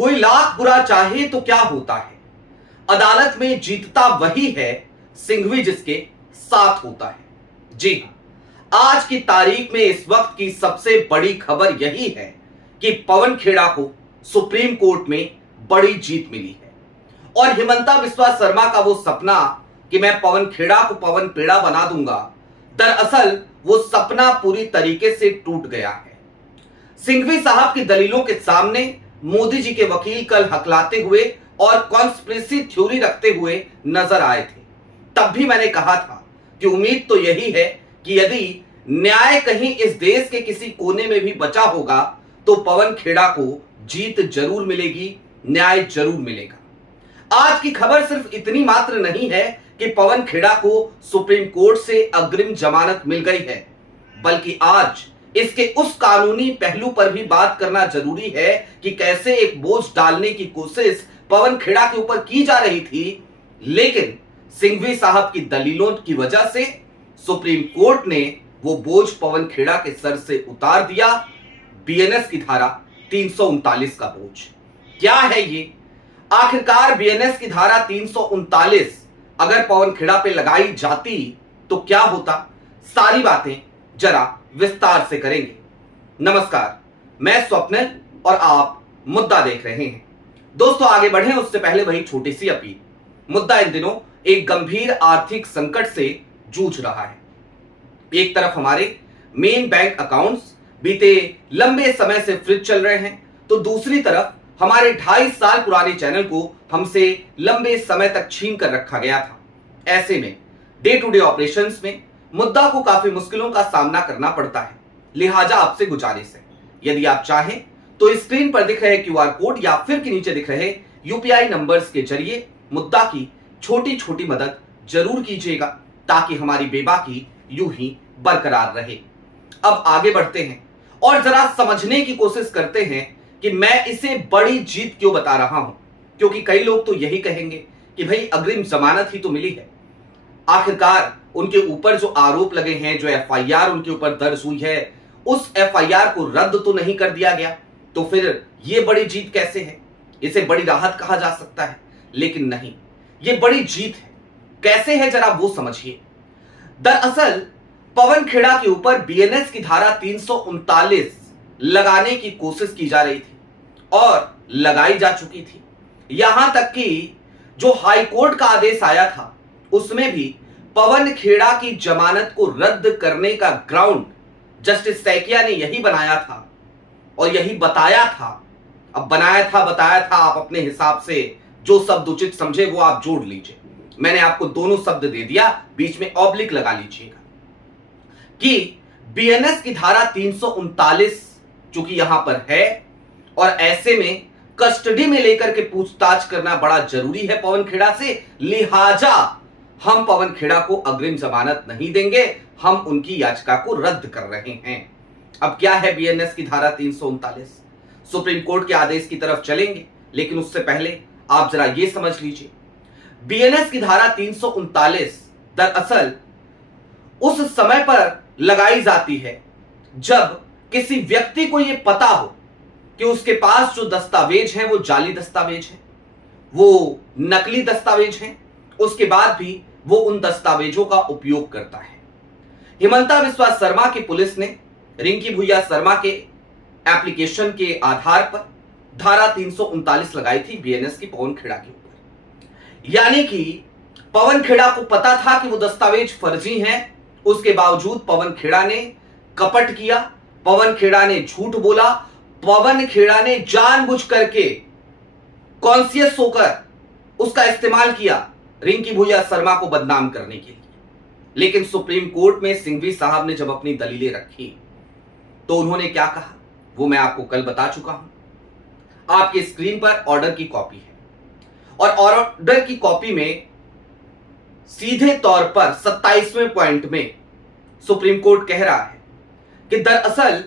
कोई लाख बुरा चाहे तो क्या होता है, अदालत में जीतता वही है, सिंघवी जिसके साथ होता है। जी हां, आज की तारीख में इस वक्त की सबसे बड़ी खबर यही है कि पवन खेड़ा को सुप्रीम कोर्ट में बड़ी जीत मिली है और हिमंता बिस्वा शर्मा का वो सपना कि मैं पवन खेड़ा को पवन पेड़ा बना दूंगा, दरअसल वो सपना पूरी तरीके से टूट गया है। सिंघवी साहब की दलीलों के सामने मोदी जी के वकील कल हकलाते हुए और कॉन्स्पिरेसी थ्योरी रखते हुए नजर आए थे। तब भी मैंने कहा था कि उम्मीद तो यही है कि यदि न्याय कहीं इस देश के किसी कोने में भी बचा होगा तो पवन खेड़ा को जीत जरूर मिलेगी, न्याय जरूर मिलेगा। आज की खबर सिर्फ इतनी मात्र नहीं है कि पवन खेड़ा को सुप्रीम कोर्ट से अग्रिम जमानत मिल गई है, बल्कि आज इसके उस कानूनी पहलू पर भी बात करना जरूरी है कि कैसे एक बोझ डालने की कोशिश पवन खेड़ा के ऊपर की जा रही थी, लेकिन सिंघवी साहब की दलीलों की वजह से सुप्रीम कोर्ट ने वो बोझ पवन खेड़ा के सर से उतार दिया। बीएनएस की धारा 339 का बोझ क्या है ये? आखिरकार बीएनएस की धारा 339 अगर पवन खेड़ा पे लगाई जाती तो क्या होता? सारी बातें जरा विस्तार से करेंगे। नमस्कार, मैं स्वप्निल और आप मुद्दा देख रहे हैं। दोस्तों, आगे बढ़ें उससे पहले वही छोटी सी अपील। मुद्दा इन दिनों एक गंभीर आर्थिक संकट से जूझ रहा है। एक तरफ हमारे मेन बैंक अकाउंट्स बीते लंबे समय से फ्रीज चल रहे हैं, तो दूसरी तरफ हमारे 2.5 साल पुराने चैनल को हमसे लंबे समय तक छीन कर रखा गया था। ऐसे में डे टू डे ऑपरेशंस में मुद्दा को काफी मुश्किलों का सामना करना पड़ता है। लिहाजा आपसे गुजारिश है, यदि आप चाहें तो स्क्रीन पर दिख रहे क्यूआर कोड या फिर के नीचे दिख रहे यूपीआई नंबर्स के जरिए मुद्दा की छोटी छोटी मदद जरूर कीजिएगा, ताकि हमारी बेबाकी यूं ही बरकरार रहे। अब आगे बढ़ते हैं और जरा समझने की कोशिश करते हैं कि मैं इसे बड़ी जीत क्यों बता रहा हूं, क्योंकि कई लोग तो यही कहेंगे कि भाई अग्रिम जमानत ही तो मिली है। आखिरकार उनके ऊपर जो आरोप लगे हैं, जो एफआईआर उनके ऊपर दर्ज हुई है, उस एफआईआर को रद्द तो नहीं कर दिया गया, तो फिर ये बड़ी जीत कैसे है? इसे बड़ी राहत कहा जा सकता है, लेकिन नहीं, ये बड़ी जीत है। कैसे है जरा वो समझिए। दरअसल पवन खेड़ा के ऊपर बीएनएस की धारा 339 लगाने की कोशिश की जा रही थी और लगाई जा चुकी थी। यहां तक कि जो हाई कोर्ट का आदेश आया था उसमें भी पवन खेड़ा की जमानत को रद्द करने का ग्राउंड जस्टिस सैकिया ने यही बनाया था और यही बताया था। अब बनाया था बताया था, आप अपने हिसाब से जो शब्द उचित समझे वो आप जोड़ लीजिए। मैंने आपको दोनों शब्द दे दिया, बीच में ऑब्लिक लगा लीजिएगा कि बीएनएस की धारा 339 चूंकि यहां पर है और ऐसे में कस्टडी में लेकर के पूछताछ करना बड़ा जरूरी है पवन खेड़ा से, लिहाजा हम पवन खेड़ा को अग्रिम जमानत नहीं देंगे, हम उनकी याचिका को रद्द कर रहे हैं। अब क्या है बीएनएस की धारा 339? सुप्रीम कोर्ट के आदेश की तरफ चलेंगे, लेकिन उससे पहले आप जरा यह समझ लीजिए, बीएनएस की धारा 339 दरअसल उस समय पर लगाई जाती है जब किसी व्यक्ति को यह पता हो कि उसके पास जो दस्तावेज हैं वो जाली दस्तावेज हैं, वो नकली दस्तावेज हैं, उसके बाद भी वो उन दस्तावेजों का उपयोग करता है। हिमंता बिस्वा शर्मा की पुलिस ने रिंकी भुइया शर्मा के एप्लीकेशन के आधार पर धारा 339 लगाई थी बीएनएस की पवन खेड़ा के ऊपर। यानी कि पवन खेड़ा को पता था कि वो दस्तावेज फर्जी हैं, उसके बावजूद पवन खेड़ा ने कपट किया, पवन खेड़ा ने झूठ बोला, पवन खेड़ा ने जानबूझ करके कॉन्शियस होकर उसका इस्तेमाल किया रिंकी भुइया शर्मा को बदनाम करने के लिए। लेकिन सुप्रीम कोर्ट में सिंघवी साहब ने जब अपनी दलीलें रखी तो उन्होंने क्या कहा वो मैं आपको कल बता चुका हूं। आपकी स्क्रीन पर ऑर्डर की कॉपी है और ऑर्डर की कॉपी में सीधे तौर पर 27वें पॉइंट में सुप्रीम कोर्ट कह रहा है कि दरअसल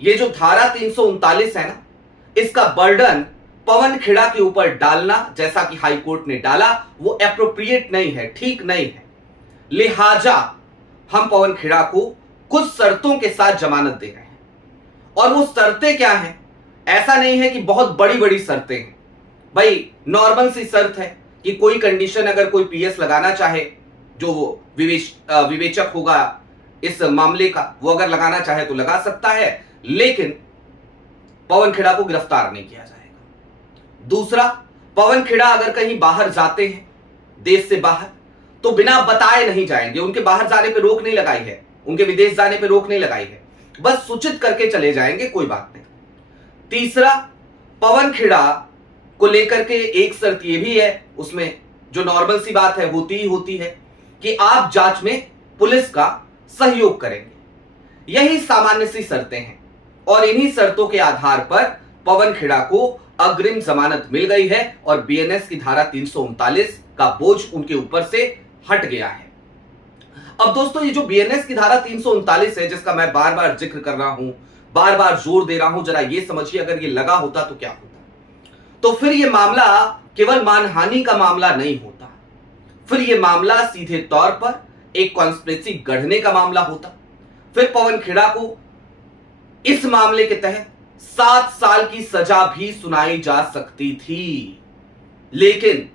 ये जो धारा 339 है ना, इसका बर्डन पवन खेड़ा के ऊपर डालना, जैसा कि हाई कोर्ट ने डाला, वो एप्रोप्रिएट नहीं है, ठीक नहीं है। लिहाजा हम पवन खेड़ा को कुछ शर्तों के साथ जमानत दे रहे हैं। और वो शर्तें क्या हैं? ऐसा नहीं है कि बहुत बड़ी बड़ी शर्तें हैं, भाई नॉर्मल सी शर्त है कि कोई कंडीशन अगर कोई पीएस लगाना चाहे, जो विवेचक होगा इस मामले का, वो अगर लगाना चाहे तो लगा सकता है, लेकिन पवन खेड़ा को गिरफ्तार नहीं किया जाएगा। दूसरा, पवन खेड़ा अगर कहीं बाहर जाते हैं, देश से बाहर, तो बिना बताए नहीं जाएंगे। उनके बाहर जाने पे रोक नहीं लगाई है, उनके विदेश जाने पे रोक नहीं लगाई है, बस सूचित करके चले जाएंगे, कोई बात नहीं। तीसरा, पवन खेड़ा को लेकर के एक शर्त यह भी है, उसमें जो नॉर्मल सी बात है होती ही होती है कि आप जांच में पुलिस का सहयोग करेंगे। यही सामान्य सी शर्तें हैं और इन्हीं शर्तों के आधार पर पवन खेड़ा को अग्रिम जमानत मिल गई है और बीएनएस की धारा 339 का बोझ उनके ऊपर से हट गया है। अब दोस्तों, ये जो बीएनएस की धारा 339 है, जिसका मैं बार बार जिक्र कर रहा हूं, बार बार जोर दे रहा हूं, जरा ये समझिए, अगर ये लगा होता तो क्या होता, तो फिर ये मामला केवल मानहानि का मामला नहीं होता, फिर ये मामला सीधे तौर पर एक कॉन्स्पिरेसी गढ़ने का मामला होता। फिर पवन खेड़ा को इस मामले के तहत 7 साल की सजा भी सुनाई जा सकती थी, लेकिन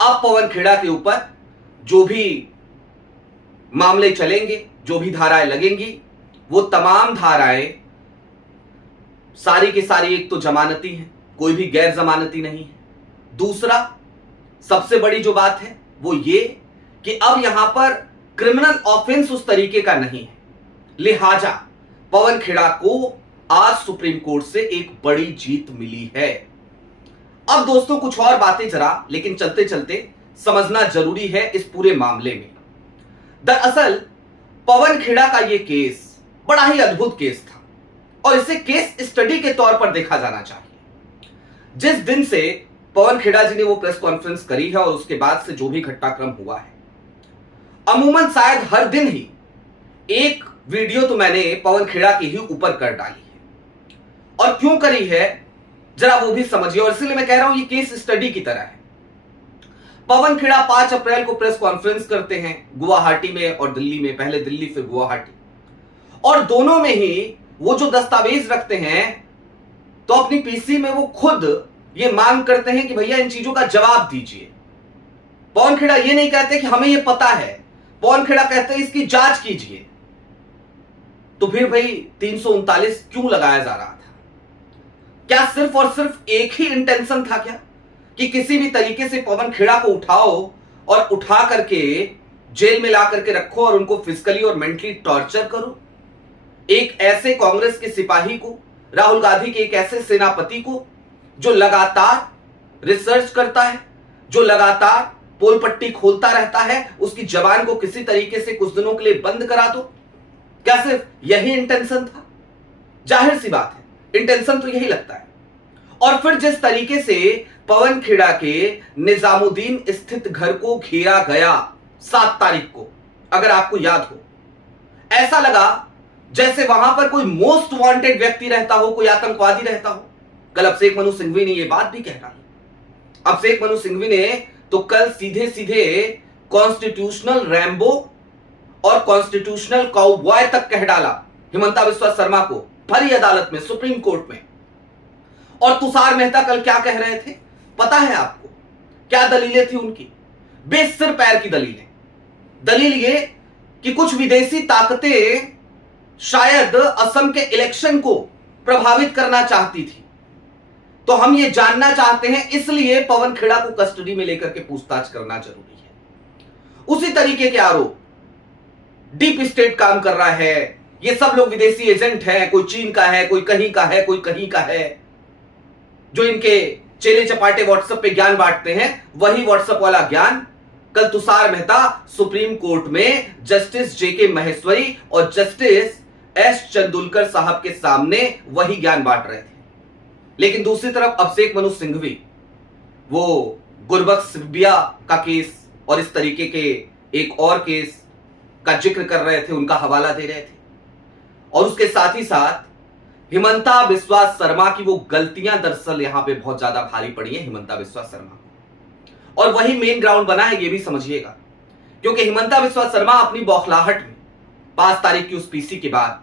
अब पवन खेड़ा के ऊपर जो भी मामले चलेंगे, जो भी धाराएं लगेंगी, वो तमाम धाराएं सारी की सारी एक तो जमानती हैं, कोई भी गैर जमानती नहीं है। दूसरा, सबसे बड़ी जो बात है वो ये कि अब यहां पर क्रिमिनल ऑफेंस उस तरीके का नहीं है, लिहाजा पवन खेड़ा को आज सुप्रीम कोर्ट से एक बड़ी जीत मिली है। अब दोस्तों कुछ और बातें जरा, लेकिन चलते चलते समझना जरूरी है इस पूरे मामले में। दरअसल पवन खेड़ा का यह केस बड़ा ही अद्भुत केस था और इसे केस स्टडी के तौर पर देखा जाना चाहिए। जिस दिन से पवन खेड़ा जी ने वो प्रेस कॉन्फ्रेंस करी है और उसके बाद से जो भी घटनाक्रम हुआ है, अमूमन शायद हर दिन ही एक वीडियो तो मैंने पवन खेड़ा के ही ऊपर कर डाली है। और क्यों करी है जरा वो भी समझिए, और इसलिए मैं कह रहा हूं ये केस स्टडी की तरह है। पवन खेड़ा 5 अप्रैल को प्रेस कॉन्फ्रेंस करते हैं गुवाहाटी में और दिल्ली में, पहले दिल्ली फिर गुवाहाटी, और दोनों में ही वो जो दस्तावेज रखते हैं तो अपनी पीसी में वो खुद ये मांग करते हैं कि भैया इन चीजों का जवाब दीजिए। पवन खेड़ा ये नहीं कहते कि हमें ये पता है, पवन खेड़ा कहते हैं इसकी जांच कीजिए। तो फिर भाई 339 क्यों लगाया जा रहा था? क्या सिर्फ और सिर्फ एक ही इंटेंशन था क्या कि किसी भी तरीके से पवन खेड़ा को उठाओ और उठा करके जेल में ला करके रखो और उनको फिजिकली और मेंटली टॉर्चर करो? एक ऐसे कांग्रेस के सिपाही को, राहुल गांधी के एक ऐसे सेनापति को जो लगातार रिसर्च करता है, जो लगातार पोल पट्टी खोलता रहता है, उसकी जबान को किसी तरीके से कुछ दिनों के लिए बंद करा दो? क्या सिर्फ यही इंटेंशन था? जाहिर सी बात है इंटेंशन तो यही लगता है। और फिर जिस तरीके से पवन खेड़ा के निजामुद्दीन स्थित घर को घेरा गया 7 तारीख को, अगर आपको याद हो, ऐसा लगा जैसे वहां पर कोई मोस्ट वांटेड व्यक्ति रहता हो, कोई आतंकवादी रहता हो। कल अभिषेक मनु सिंघवी ने यह बात भी कह डाली। अभिषेक मनु सिंघवी ने तो कल सीधे सीधे कॉन्स्टिट्यूशनल रैम्बो और कॉन्स्टिट्यूशनल काउबॉय तक कह डाला हिमंता बिस्वा शर्मा को भरी अदालत में, सुप्रीम कोर्ट में। और तुषार मेहता कल क्या कह रहे थे पता है आपको? क्या दलीलें थी उनकी? बेसिर पैर की दलीलें। दलील ये कि कुछ विदेशी ताकतें शायद असम के इलेक्शन को प्रभावित करना चाहती थी, तो हम ये जानना चाहते हैं, इसलिए पवन खेड़ा को कस्टडी में लेकर के पूछताछ करना जरूरी है। उसी तरीके के आरोप, डीप स्टेट काम कर रहा है, ये सब लोग विदेशी एजेंट हैं, कोई चीन का है, कोई कहीं का है, कोई कहीं का है, जो इनके चेले चपाटे व्हाट्सएप पे ज्ञान बांटते हैं, वही व्हाट्सएप वाला ज्ञान कल तुषार मेहता सुप्रीम कोर्ट में जस्टिस जेके महेश्वरी और जस्टिस एस चंदुलकर साहब के सामने वही ज्ञान बांट रहे थे। लेकिन दूसरी तरफ अभिषेक मनु सिंघवी वो गुरबख्श सिब्बिया का केस और इस तरीके के एक और केस का जिक्र कर रहे थे, उनका हवाला दे रहे थे, और उसके साथ ही साथ हिमंता बिस्वा शर्मा की वो गलतियां दरअसल यहां पे बहुत ज्यादा भारी पड़ी है हिमंता बिस्वा शर्मा, और वही मेन ग्राउंड बना है, ये भी समझिएगा। क्योंकि हिमंता बिस्वा शर्मा अपनी बौखलाहट में 5 तारीख की उस पीसी के बाद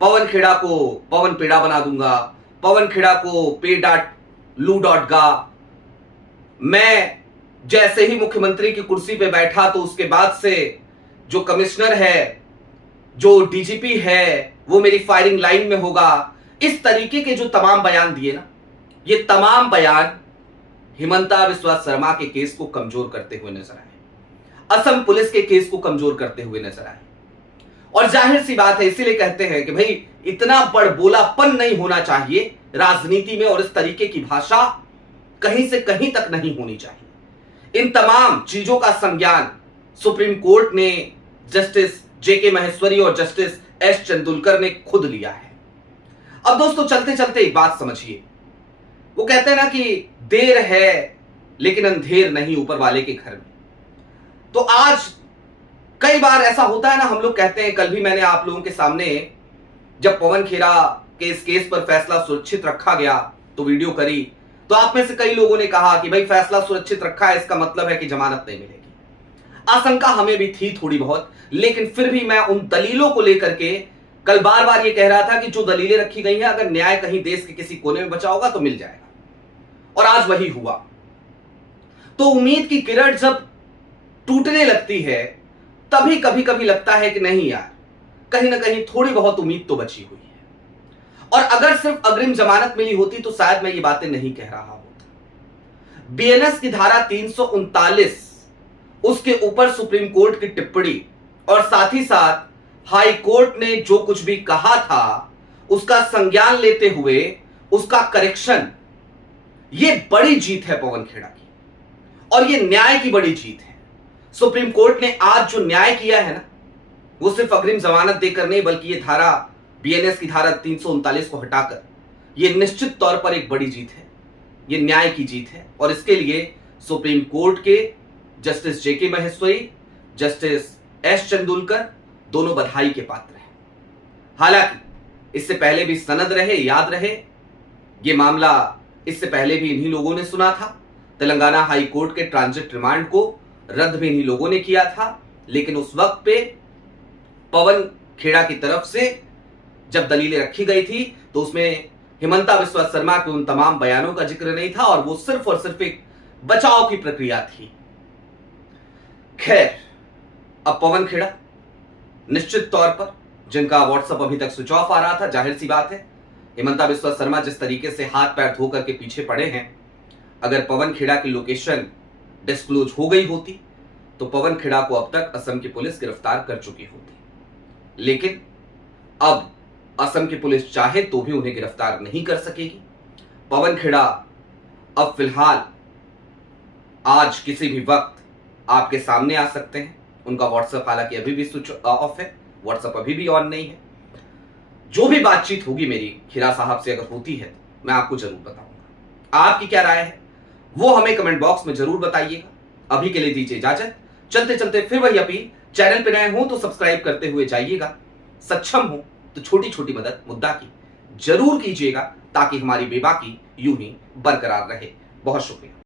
पवन खेड़ा को पवन पेड़ा बना दूंगा, पवन खेड़ा को पे.लू.गा, मैं जैसे ही मुख्यमंत्री की कुर्सी पे बैठा तो उसके बाद से जो कमिश्नर है, जो डीजीपी है, वो मेरी फायरिंग लाइन में होगा। इस तरीके के जो तमाम बयान दिए ना, ये तमाम बयान हिमंता बिस्वा शर्मा के केस को कमजोर करते हुए नजर आए, असम पुलिस के केस को कमजोर करते हुए नजर आए। और जाहिर सी बात है, इसीलिए कहते हैं कि भाई इतना बड़बोलापन नहीं होना चाहिए राजनीति में, और इस तरीके की भाषा कहीं से कहीं तक नहीं होनी चाहिए। इन तमाम चीजों का संज्ञान सुप्रीम कोर्ट ने जस्टिस जेके महेश्वरी और जस्टिस एस चंदुलकर ने खुद लिया है। अब दोस्तों चलते चलते एक बात समझिए, वो कहते हैं ना कि देर है लेकिन अंधेर नहीं ऊपर वाले के घर में। तो आज कई बार ऐसा होता है ना, हम लोग कहते हैं, कल भी मैंने आप लोगों के सामने जब पवन खेड़ा के इस केस पर फैसला सुरक्षित रखा गया तो वीडियो करी, तो आप में से कई लोगों ने कहा कि भाई फैसला सुरक्षित रखा है, इसका मतलब है कि जमानत नहीं मिलेगी। आशंका हमें भी थी थोड़ी बहुत, लेकिन फिर भी मैं उन दलीलों को लेकर के कल बार बार ये कह रहा था कि जो दलीलें रखी गई हैं, अगर न्याय कहीं देश के किसी कोने में बचा होगा तो मिल जाएगा, और आज वही हुआ। तो उम्मीद की किरण जब टूटने लगती है तभी कभी कभी लगता है कि नहीं यार, कहीं ना कहीं थोड़ी बहुत उम्मीद तो बची हुई है। और अगर सिर्फ अग्रिम जमानत मिली होती तो शायद मैं ये बातें नहीं कह रहा होता। बीएनएस की धारा 339, उसके ऊपर सुप्रीम कोर्ट की टिप्पणी, और साथ ही साथ हाई कोर्ट ने जो कुछ भी कहा था उसका संज्ञान लेते हुए उसका करेक्शन, ये बड़ी जीत है पवन खेड़ा की, और ये न्याय की बड़ी जीत है। सुप्रीम कोर्ट ने आज जो न्याय किया है ना, वो सिर्फ अग्रिम जमानत देकर नहीं, बल्कि ये धारा बीएनएस की धारा 339 को हटाकर, ये निश्चित तौर पर एक बड़ी जीत है, ये न्याय की जीत है। और इसके लिए सुप्रीम कोर्ट के जस्टिस जेके महेश्वरी, जस्टिस एस चंदुलकर दोनों बधाई के पात्र हैं। हालांकि इससे पहले भी सनद रहे, याद रहे, ये मामला इससे पहले भी इन्हीं लोगों ने सुना था। तेलंगाना हाई कोर्ट के ट्रांजिट रिमांड को रद्द भी इन्हीं लोगों ने किया था, लेकिन उस वक्त पे पवन खेड़ा की तरफ से जब दलीलें रखी गई थी तो उसमें हिमंता बिस्वा शर्मा के उन तमाम बयानों का जिक्र नहीं था, और वो सिर्फ और सिर्फ एक बचाव की प्रक्रिया थी। खैर, अब पवन खेड़ा निश्चित तौर पर, जिनका व्हाट्सएप अभी तक स्विच ऑफ आ रहा था, जाहिर सी बात है हिमंता बिस्वा शर्मा जिस तरीके से हाथ पैर धो करके पीछे पड़े हैं, अगर पवन खेड़ा की लोकेशन डिस्क्लोज हो गई होती तो पवन खेड़ा को अब तक असम की पुलिस गिरफ्तार कर चुकी होती। लेकिन अब असम की पुलिस चाहे तो भी उन्हें गिरफ्तार नहीं कर सकेगी। पवन खेड़ा अब फिलहाल आज किसी भी वक्त आपके सामने आ सकते हैं। उनका व्हाट्सएप हालांकि अभी भी स्विच ऑफ है, व्हाट्सएप अभी भी ऑन नहीं है। जो भी बातचीत होगी मेरी खेड़ा साहब से अगर होती है मैं आपको जरूर बताऊंगा। आपकी क्या राय है वो हमें कमेंट बॉक्स में जरूर बताइएगा। अभी के लिए दीजिए इजाजत। चलते चलते फिर वही अपील, चैनल पे नए हो तो सब्सक्राइब करते हुए जाइएगा, सक्षम हो तो छोटी छोटी मदद मुद्दा की जरूर कीजिएगा, ताकि हमारी बेबाकी यूं ही बरकरार रहे। बहुत शुक्रिया।